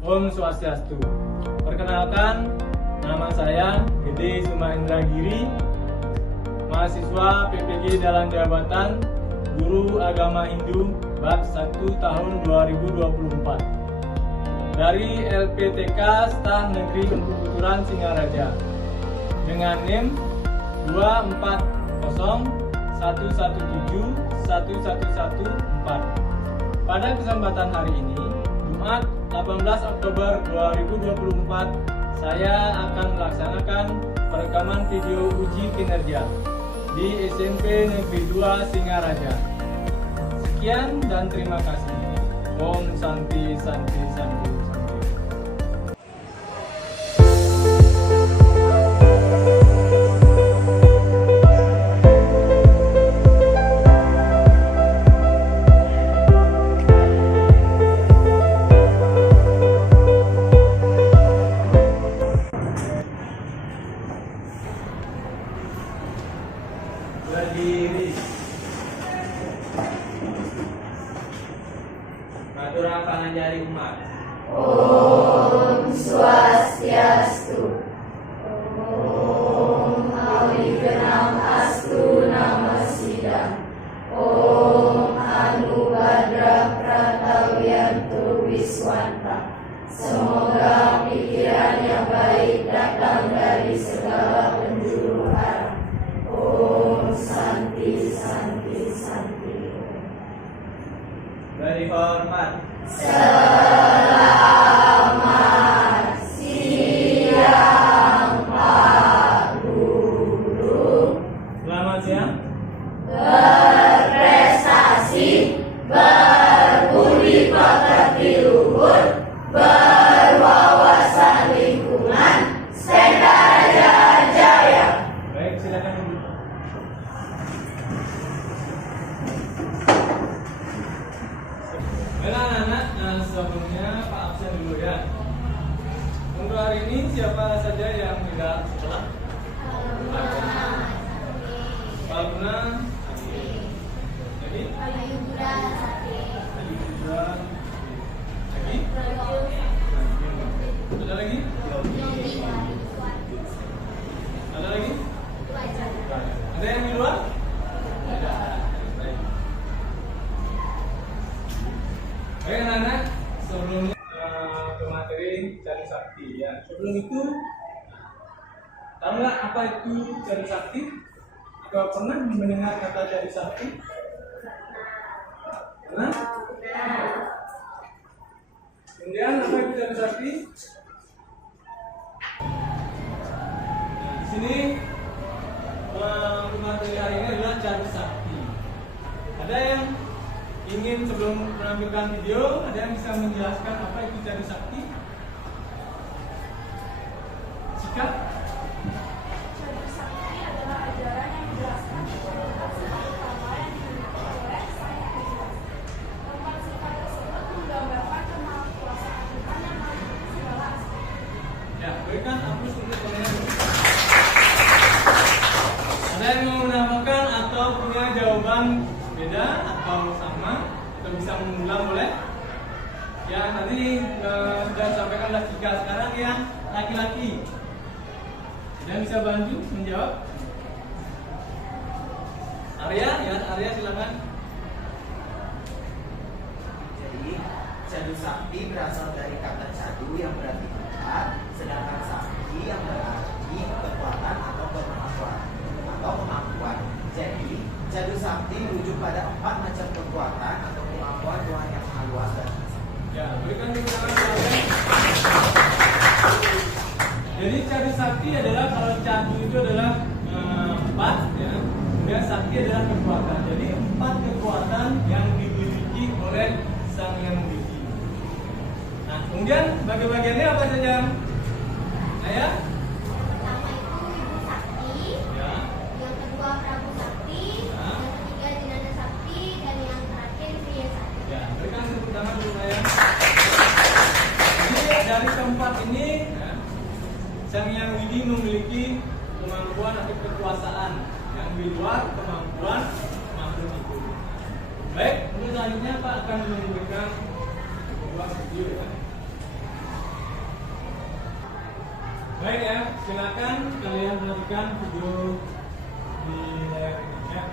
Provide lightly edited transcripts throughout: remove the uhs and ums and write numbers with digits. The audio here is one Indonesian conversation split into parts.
Om Swastiastu. Perkenalkan, nama saya Gede Suma Indragiri, mahasiswa PPG Dalam Jabatan Guru Agama Hindu Bab 1 tahun 2024 dari LPTK Staf Negeri Pembukuturan Singaraja dengan NIM 240117114. Pada kesempatan hari ini, Jumat 18 Oktober 2024, saya akan melaksanakan perekaman video uji kinerja di SMP Negeri 2 Singaraja. Sekian dan terima kasih. Om Santi Santi Santi. Berdiri. Matura panganjari umat. Om Swastiastu. Om Awigenam Astu Nama Sidang. Om Anubhadra Pratawiyanto Wiswanta. Semoga pikiran yang baik datang dari segala penjuru arah. Om Santi Santi Santi. Beri hormat. Selamat siang Pak Guru. Selamat siang. Berprestasi, berbudi pekerti luhur, berwawasan lingkungan, Sendaraja Jaya. Baik, silakan duduk. Baiklah anak-anak, sebelumnya Pak absen dulu ya. Untuk hari ini siapa saja yang tidak sekolah? Pak Luna, lagi? Ayu Budha, lagi? Ada lagi? Ada lagi? Ada yang di luar? Ada. Baik. Baik anak-anak, sebelumnya ke materi cari sakti ya. Sebelum itu, tahu nggak apa itu cari sakti? Atau pernah mendengar kata cari sakti? Pernah? Kemudian apa itu cari sakti? Nah, di sini materi hari ini adalah cari sakti. Ada yang ingin sebelum menampilkan video, ada yang bisa menjelaskan apa itu cari sakti? Sikap? Cari sakti adalah ajaran yang menjelaskan sifat-sifat utama yang dimiliki oleh Sang Hyang Widi. Keempat sifat tersebut menggambarkan kemahakuasaan Tuhan yang meliputi segala aspek. Ya, berikan hapus untuk kalian. Ada yang mau menambahkan atau punya jawaban beda atau sama atau bisa mengulang boleh? Ya, tadi sudah sampaikan tiga, sekarang yang laki-laki. Ada yang bisa bantu menjawab? Arya, ya Arya silakan. Jadi, cadu sakti berasal dari kata cadu yang berarti tempat, sedangkan sakti yang berarti kekuatan atau kemampuan. Jadi, cadu sakti merujuk pada 4 macam kekuatan atau kemampuan Tuhan yang Maha Luas dan Esa. Ya, berikan tepuk tangan silakan. Jadi cadu sakti adalah, kalau cadu itu adalah 4 ya. Kemudian sakti adalah kekuatan. Jadi 4 kekuatan yang dimiliki oleh Sang Hyang Widi. Nah, kemudian bagi-bagiannya apa saja? Saya? Pertama itu Ibu Sakti, Ya. yang kedua Prabu Sakti, Ya. yang ketiga Dinanda Sakti, dan yang terakhir Priya Sakti. Ya, berikan tepuk tangan dulu saya. Jadi dari keempat ini, ya, Sang Hyang Widi memiliki kemampuan atau kekuasaan yang di luar kemampuan makhluk itu. Baik, untuk selanjutnya Pak akan memberikan sebuah video ya. Baik ya, silakan kalian perhatikan video di layar ini ya.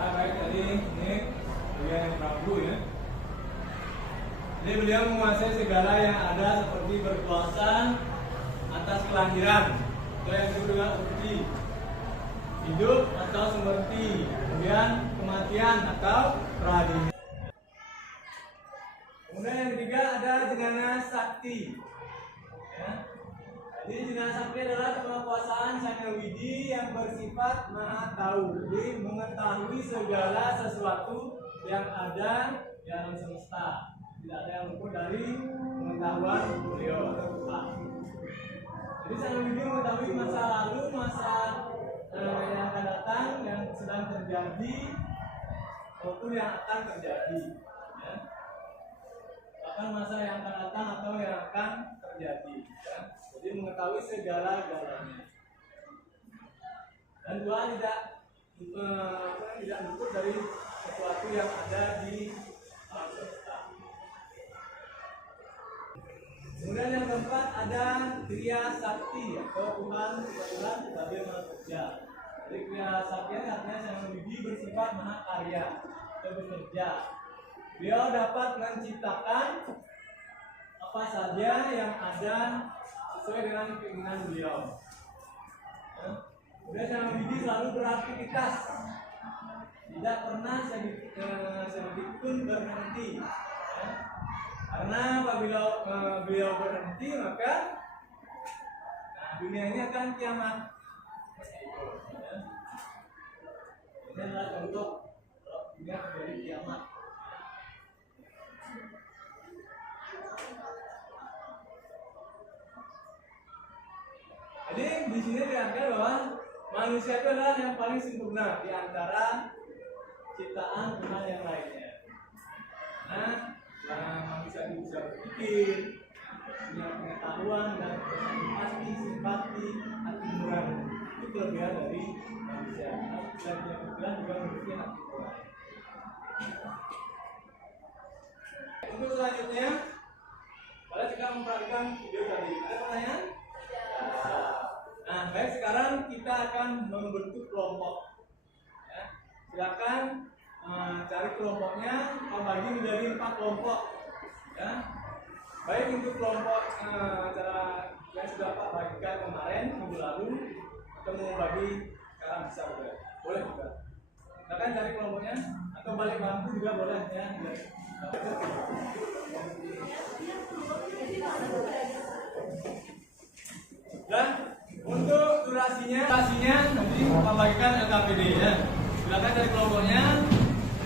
Nah, baik tadi ini bagian yang Prabu ya. Jadi beliau menguasai segala yang ada seperti berkuasa atas kelahiran, atau yang disebut dengan urti, hidup atau semerti, kemudian kematian atau pradini. Kemudian yang ketiga ada jenana sakti. Ya. Jadi jenana sakti adalah kemakuasaan Sang Hyang Widi yang bersifat maha tahu, jadi mengetahui segala sesuatu yang ada di alam semesta. Tidak ada yang luput dari pengetahuan beliau atau Tuhan. Jadi Sang Hyang Widi mengetahui masa lalu, masa yang akan datang, yang sedang terjadi, maupun yang akan terjadi. Ya. Bahkan masa yang akan datang atau yang akan terjadi. Ya. Jadi mengetahui segala-galanya. Dan Tuhan tidak luput dari sesuatu yang ada di alam semesta. Kemudian yang keempat ada Kriya Sakti atau Tuhan sebagai maha kerja. Jadi Kriya Sakti artinya Sang Hyang Widi bersifat maha karya atau bekerja. Beliau dapat menciptakan apa saja yang ada sesuai dengan keinginan beliau. Ya. Kemudian Sang Hyang Widi selalu beraktivitas, tidak pernah sedikit pun berhenti. Ya. Karena apabila beliau berhenti maka dunia ini akan kiamat. Ya. Ini adalah contoh kalau dunia terjadi kiamat. Jadi di sini dikatakan bahwa manusia itu adalah yang paling sempurna di antara ciptaan Tuhan yang lainnya. Nah, manusia itu bisa berpikir, punya pengetahuan dan pasti simpati, hati nurani. Itu kelebihan dari manusia. Dan yang kebetulan juga memiliki hati nurani. Untuk selanjutnya, kalian juga memperhatikan video tadi. Ada pertanyaan? Nah, baik, sekarang kita akan membentuk kelompok. Ya, silakan cari kelompoknya, bagi menjadi 4 kelompok. Ya, baik untuk kelompok cara yang sudah Pak bagikan kemarin minggu lalu, atau mau bagi sekarang bisa boleh juga. Silakan cari kelompoknya, atau balik bangku juga boleh ya. Dan untuk durasinya nanti Pak bagikan LKPD ya. Silakan cari kelompoknya.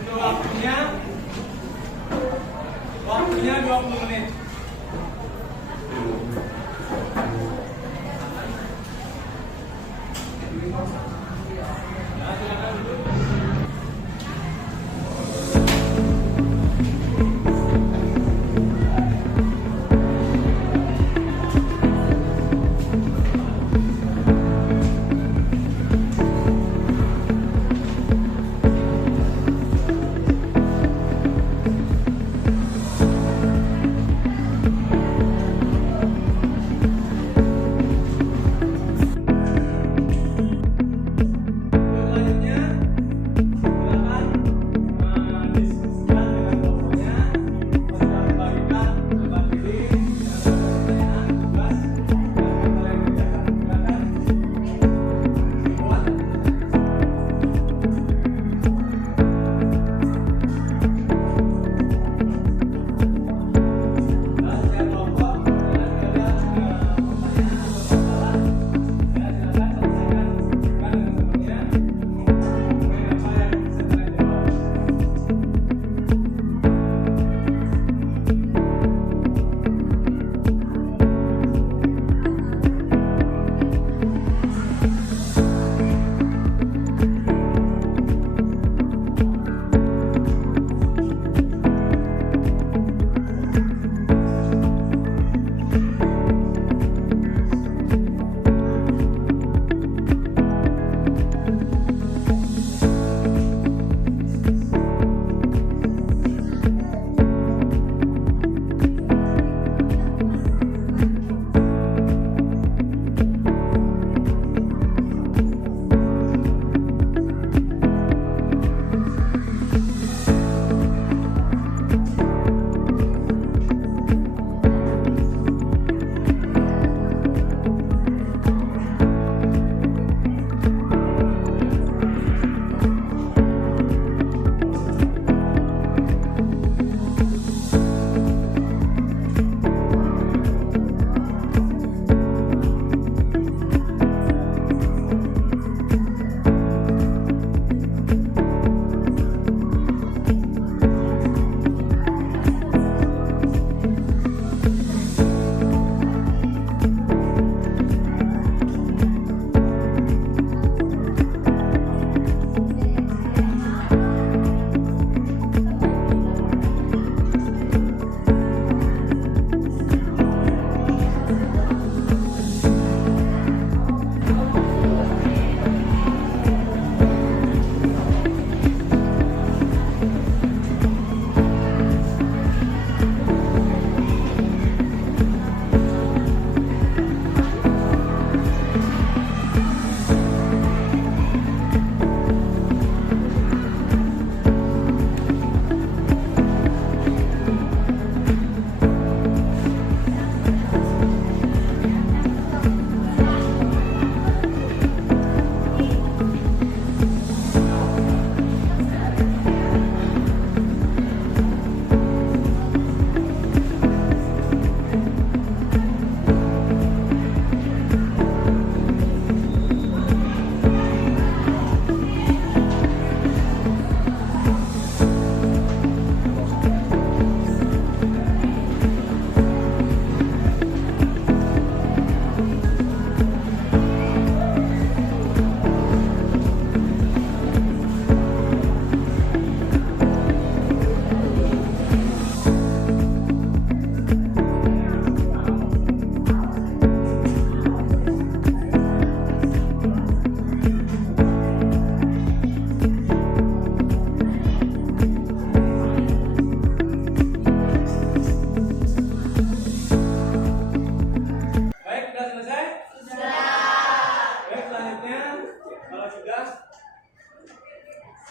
Untuk waktunya 20 menit. Nah, silakan duduk.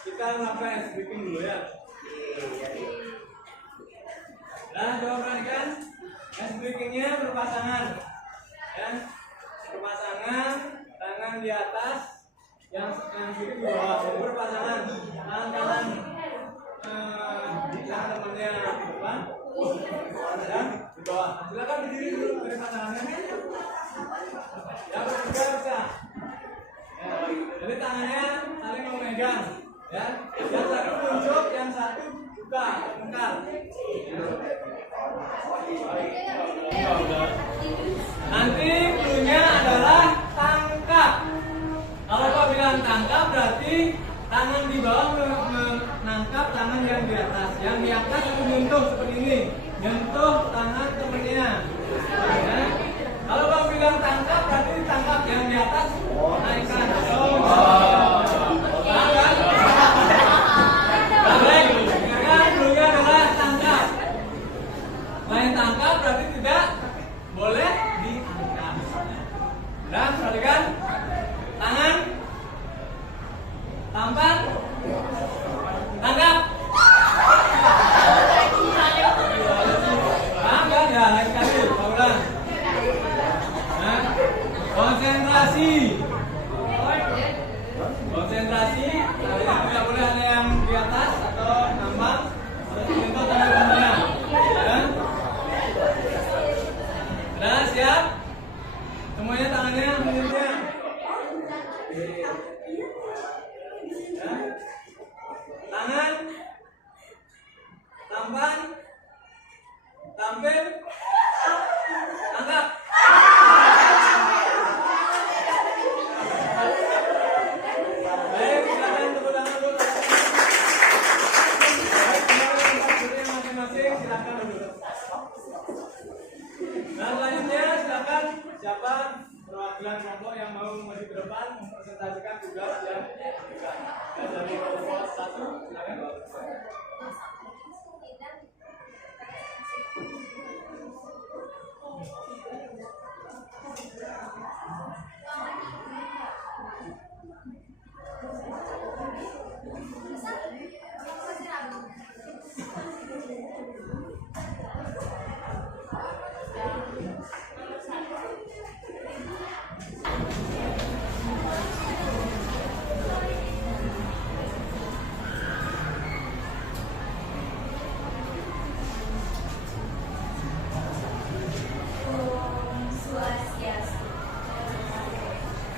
kita melakukan ice breaking dulu ya. Nah, coba perhatikan ice breakingnya berpasangan, ya. Berpasangan, tangan di atas, yang kiri di bawah, jadi berpasangan. Tangan kanan di tangan temannya di depan dan di bawah. Silakan berdiri dulu dari pasangannya. Ya, bertiga bisa. Ya, jadi tangannya saling memegang, ya. Yang satu tunjuk, yang satu buka, tengkar. Nanti cluenya adalah tangkap. Kalau kau bilang tangkap berarti tangan di bawah menangkap tangan yang di atas. Yang di atas itu menyentuh seperti ini, menyentuh tangan temennya. Ya. Kalau kau bilang tangkap berarti ditangkap, yang di atas naikkan. Baik, sekarang cluenya adalah tangkap. Lain tangkap berarti tidak boleh diangkat. Dan perhatikan tangan, tampan, tangkap. Tangkap ya, lain kali, ulang. Nah, konsentrasi. Konsentrasi, kalian tidak boleh ada yang di atas atau nambang atau menyentuh tangan temannya. Ya. Sudah siap? Semuanya tangannya menyentuhnya. Ya. Tangan, tampan, tampil, tangkap. Baik, silakan tepuk tangan dulu. Baik, kembali ke tempat masing-masing, silakan duduk. Nah, selanjutnya silakan siapa perwakilan kelompok yang mau maju ke depan mempresentasikan tugas yang diberikan. Dan dari kelompok 1 silakan.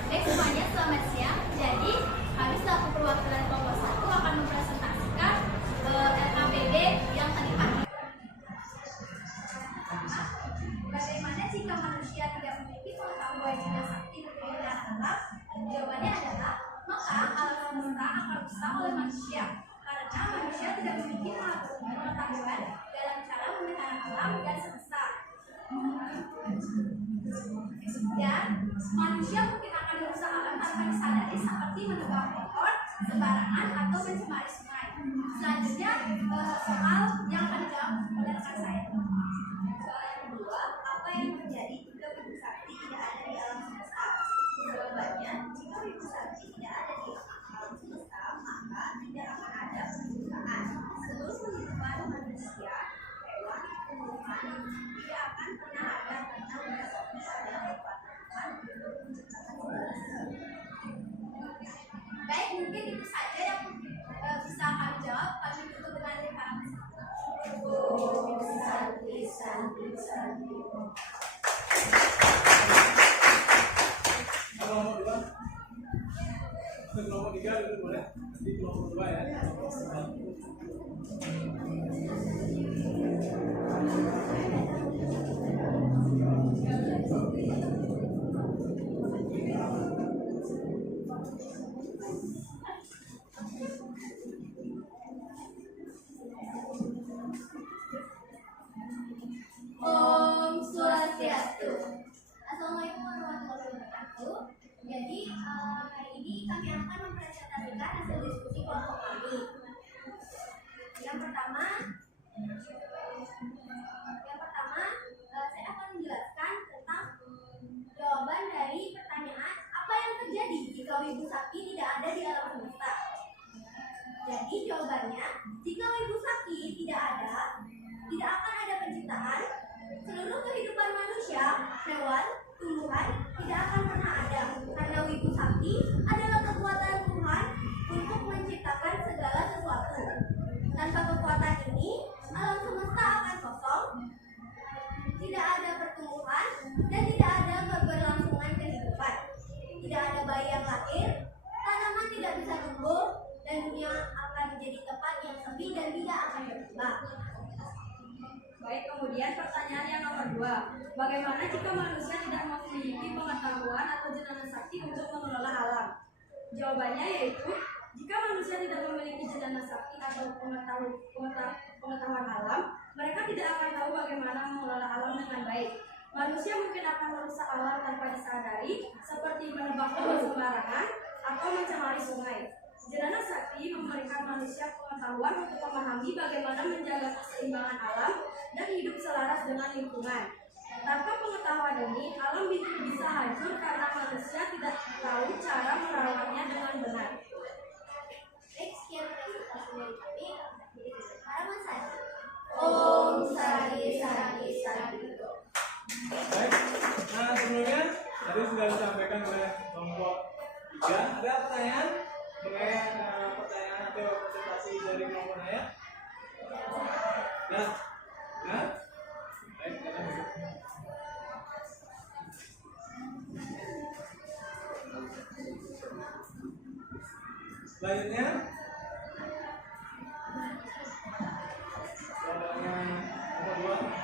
Baik semuanya, selamat siang. Jadi, kami selaku perwakilan kelompok 1 akan mempresentasikan LKPD yang tadi pagi. Bagaimana jika manusia tidak memiliki pengetahuan yang sakti berkaitan alam? Jawabannya adalah, maka alam semesta akan rusak oleh manusia. Karena manusia tidak memiliki pengetahuan dalam cara memelihara alam dan semesta. Dan manusia mungkin akan merusak alam tanpa disadari, seperti menebang pohon sembarangan atau mencemari sungai. Selanjutnya soal yang akan dijawab oleh rekan saya. Soal yang kedua, apa yang terjadi jika Wibu Sakti tidak ada di alam semesta? Jawabannya, jika Wibu Sakti tidak ada di alam semesta, maka tidak akan ada penciptaan. Seluruh kehidupan manusia, hewan, tumbuhan tidak akan pernah ada karena Wibu Sakti adalah baik, mungkin itu saja yang bisa kami jawab. Kami tutup dengan deklarasi. Kelompok 2, kelompok 3 itu boleh. Nanti kelompok 2 ya. Om Swastiastu. Assalamualaikum warahmatullahi wabarakatuh. Jadi hari ini kami akan mempresentasikan hasil diskusi kelompok kami. Yang pertama, saya akan menjelaskan tentang jawaban dari pertanyaan apa yang terjadi jika Wibu Sakti tidak ada di alam semesta. Bagaimana jika manusia tidak memiliki pengetahuan atau jenana sakti untuk mengelola alam? Jawabannya yaitu, jika manusia tidak memiliki jenana sakti atau pengetahuan alam, mereka tidak akan tahu bagaimana mengelola alam dengan baik. Manusia mungkin akan merusak alam tanpa disadari, seperti menebang pohon sembarangan atau mencemari sungai. Jenana sakti memberikan manusia pengetahuan untuk memahami bagaimana menjaga keseimbangan alam dan hidup selaras dengan lingkungan. Tanpa pengetahuan ini, alam bisa hancur karena manusia tidak tahu cara merawatnya dengan benar. Baik, sekian presentasi dari kami. Harapan saya. Om Sari Sari Sari. Baik, nah sebelumnya tadi sudah disampaikan oleh kelompok 3. Ada pertanyaan mengenai pertanyaan atau presentasi dari kelompok saya? Nah, baik, kita selanjutnya pertanyaan nomor 2.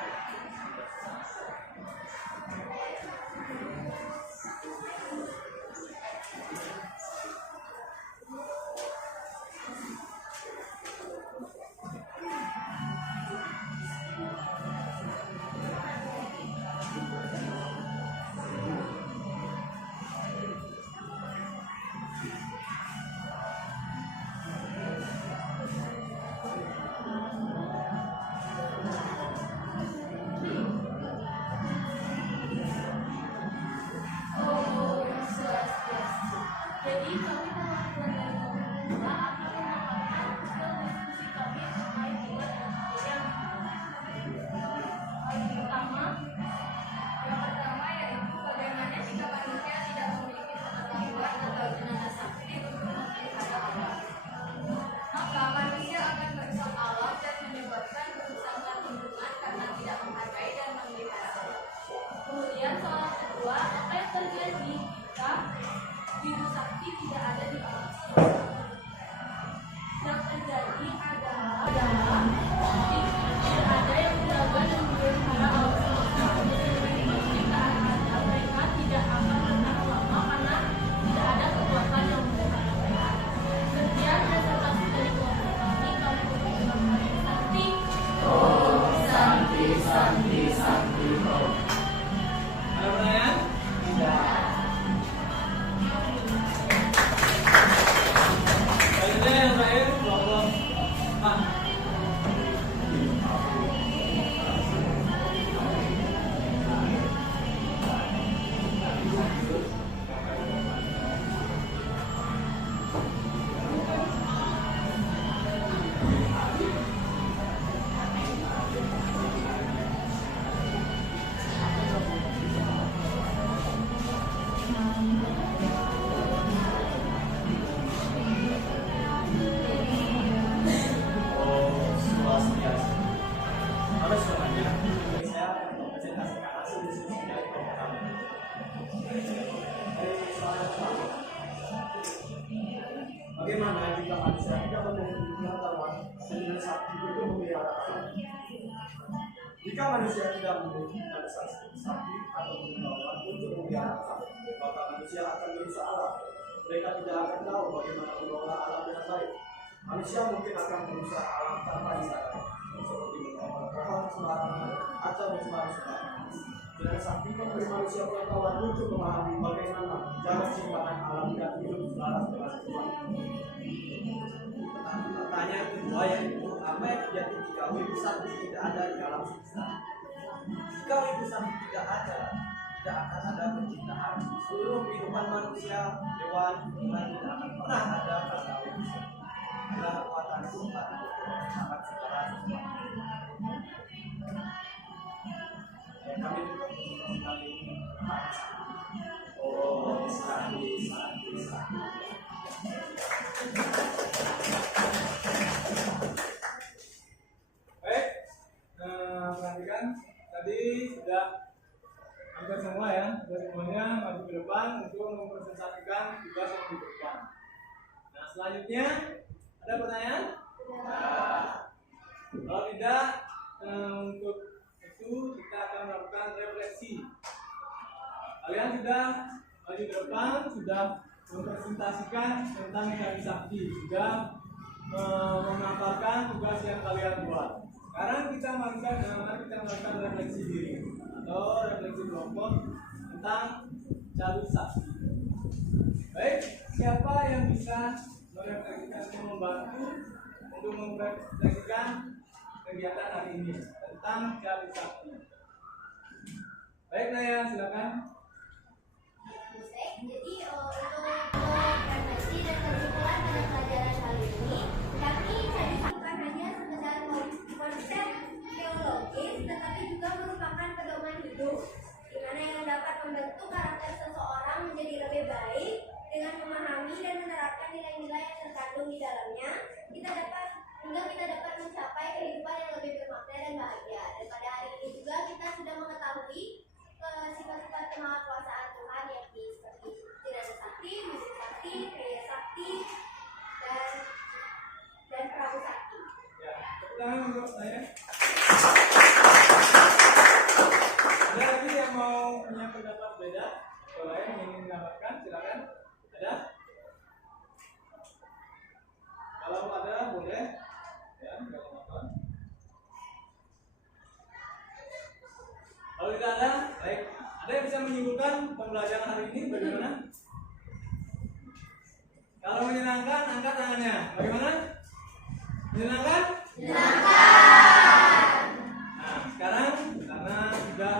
Jadi kami teman-teman dari Komunitas akan memaparkan hasil diskusi kami terkait dengan yang pertama yaitu bagaimana jika manusia tidak memiliki pengetahuan atau jenana sakti untuk memelihara alam. Maka manusia akan merusak alam dan menyebabkan kerusakan lingkungan karena tidak menghargai dan memelihara alam. Kemudian soal kedua, apa yang terjadi jika biru sakti tidak ada di alam semesta? Yang terjadi adalah tidak ada yang menjaga dan memelihara alam semesta. Jika ada, mereka tidak akan bertahan lama karena tidak ada kekuatan yang memelihara mereka. Sekian presentasi dari kelompok kami. Kami berterima kasih sakti. Santi, Santi, Santi, Om. Ada pertanyaan? Selanjutnya yang terakhir kelompok A. Halo semuanya, saya presentasikan hasil diskusi dari kelompok kami. Dari soal yang pertama, bagaimana jika manusia tidak memiliki pengetahuan dan sakti untuk memelihara alam? Jika manusia tidak memiliki sakti atau pengetahuan untuk memelihara alam, maka manusia akan merusak alam. Mereka tidak akan tahu bagaimana mengelola alam dengan baik. Manusia mungkin akan merusak alam tanpa disadari, seperti menebang pohon sembarangan atau mencemari sungai. Dengan sakti memberi manusia pengetahuan untuk memahami bagaimana menjaga keseimbangan alam dan hidup selaras dengan lingkungan. Pertanyaan kedua yaitu, apa yang terjadi jika wibu sakti tidak ada di alam semesta? Jika wibu sakti tidak ada, tidak akan ada penciptaan. Seluruh kehidupan manusia, hewan, tumbuhan tidak akan pernah ada karena wibu sakti. Adalah kekuatan Tuhan sangat segera sesuatu. Kami juga kali ini baik, perhatikan tadi sudah hampir semua ya, sudah semuanya maju ke depan untuk mempresentasikan tugas yang diberikan. Nah selanjutnya ada pertanyaan? Kalau tidak, untuk itu kita akan melakukan refleksi. Kalian sudah maju ke depan, sudah mempresentasikan tentang cari sakti, sudah memaparkan tugas yang kalian buat. Sekarang kita melakukan refleksi diri atau refleksi kelompok tentang cari sakti. Baik, siapa yang bisa merefleksikan, membantu untuk merefleksikan kegiatan hari ini tentang cari sakti? Baik, Naya, silakan. Jadi untuk refleksi dan kesimpulan pada pelajaran kali ini, kami cari bukan hanya sekedar konsep teologis, tetapi juga merupakan pedoman hidup, di mana yang dapat membentuk karakter seseorang menjadi lebih baik dengan memahami dan menerapkan nilai-nilai yang terkandung di dalamnya. Kita dapat mencapai kehidupan yang lebih bermakna dan bahagia. Dan pada hari ini juga kita sudah mengetahui sifat-sifat kemahakuasaan Tuhan, yakni seperti dinasti sakti, wujud sakti, kriya sakti, dan prabu sakti. Ya, tepuk tangan untuk saya. Ada lagi yang mau punya pendapat beda? Kalau lain yang ingin menambahkan, silakan. Ada? Kalau ada, boleh. Ya, nggak apa-apa. Kalau tidak ada, baik. Ada yang bisa menyimpulkan pembelajaran hari ini bagaimana? Kalau menyenangkan, angkat tangannya. Bagaimana? Menyenangkan? Menyenangkan. Nah, sekarang karena sudah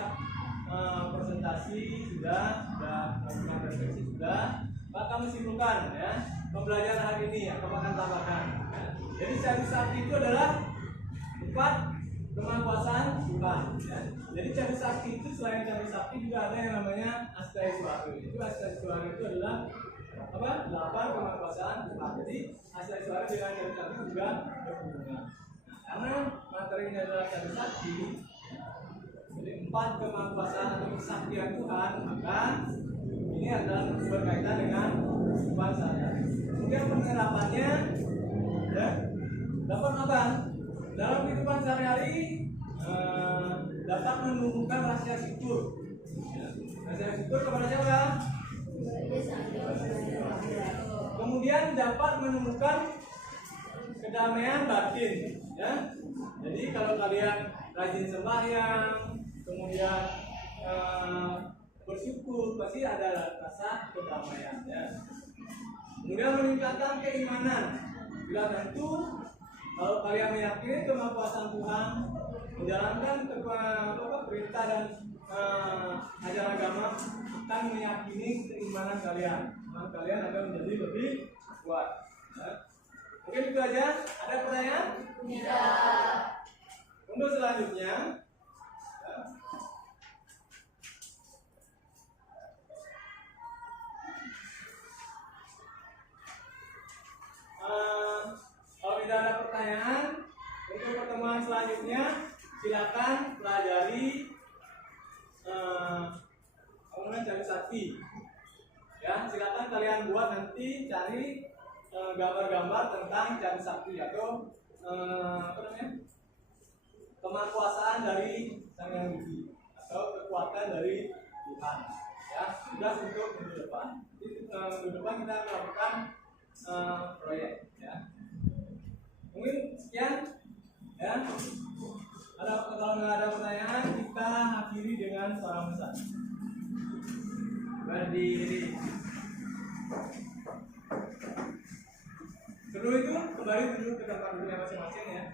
presentasi, sudah melakukan refleksi, sudah, maka kami simpulkan ya pembelajaran hari ini yang kami akan tambahkan. Ya. Jadi cari sakti itu adalah sifat kemahakuasaan Tuhan. Ya. Jadi cari sakti itu selain cari sakti juga ada yang namanya Astaiswara. Itu Astaiswara itu adalah apa? 8 kemahakuasaan Tuhan. Jadi Astaiswara dengan cari sakti juga berhubungan. Nah, karena materinya adalah cari sakti, jadi 4 kemahakuasaan atau kesaktian Tuhan, maka ini adalah berkaitan dengan kehidupan sehari-hari. Kemudian penerapannya, ya, dapat apa? Dalam kehidupan sehari-hari dapat menumbuhkan rasa syukur. Ya, rasa syukur kepada siapa? Kemudian dapat menemukan kedamaian batin. Ya, jadi kalau kalian rajin sembahyang, kemudian bersyukur, pasti ada rasa kedamaian. Ya. Kemudian meningkatkan keimanan. Bila tentu kalau kalian meyakini kemahakuasaan Tuhan, menjalankan perintah dan ajaran agama, akan meyakini keimanan kalian. Iman kalian akan menjadi lebih kuat. Ya. Mungkin itu aja. Ada pertanyaan? Tidak. Untuk selanjutnya, ya. Kalau tidak ada pertanyaan, untuk pertemuan selanjutnya silakan pelajari cari sakti. Ya, silakan kalian buat nanti cari gambar-gambar tentang cari sakti atau kemahakuasaan dari Sang Hyang Widi atau kekuatan dari Tuhan. Ya, sudah untuk minggu depan. Minggu depan kita melakukan proyek. Ya. Mungkin sekian. Ya. Kalau nggak ada pertanyaan, kita akhiri dengan salam pesan. Berdiri. Sebelum itu kembali duduk ke tempat duduknya masing-masing ya.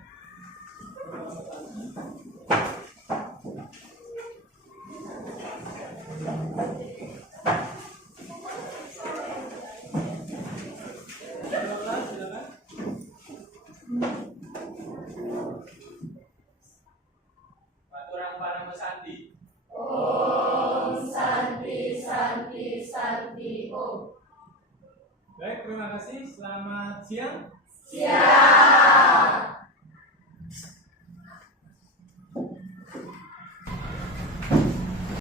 Aturan para pesanti. Om Santi Santi Santi Om. Baik, terima kasih. Selamat siang. Siang.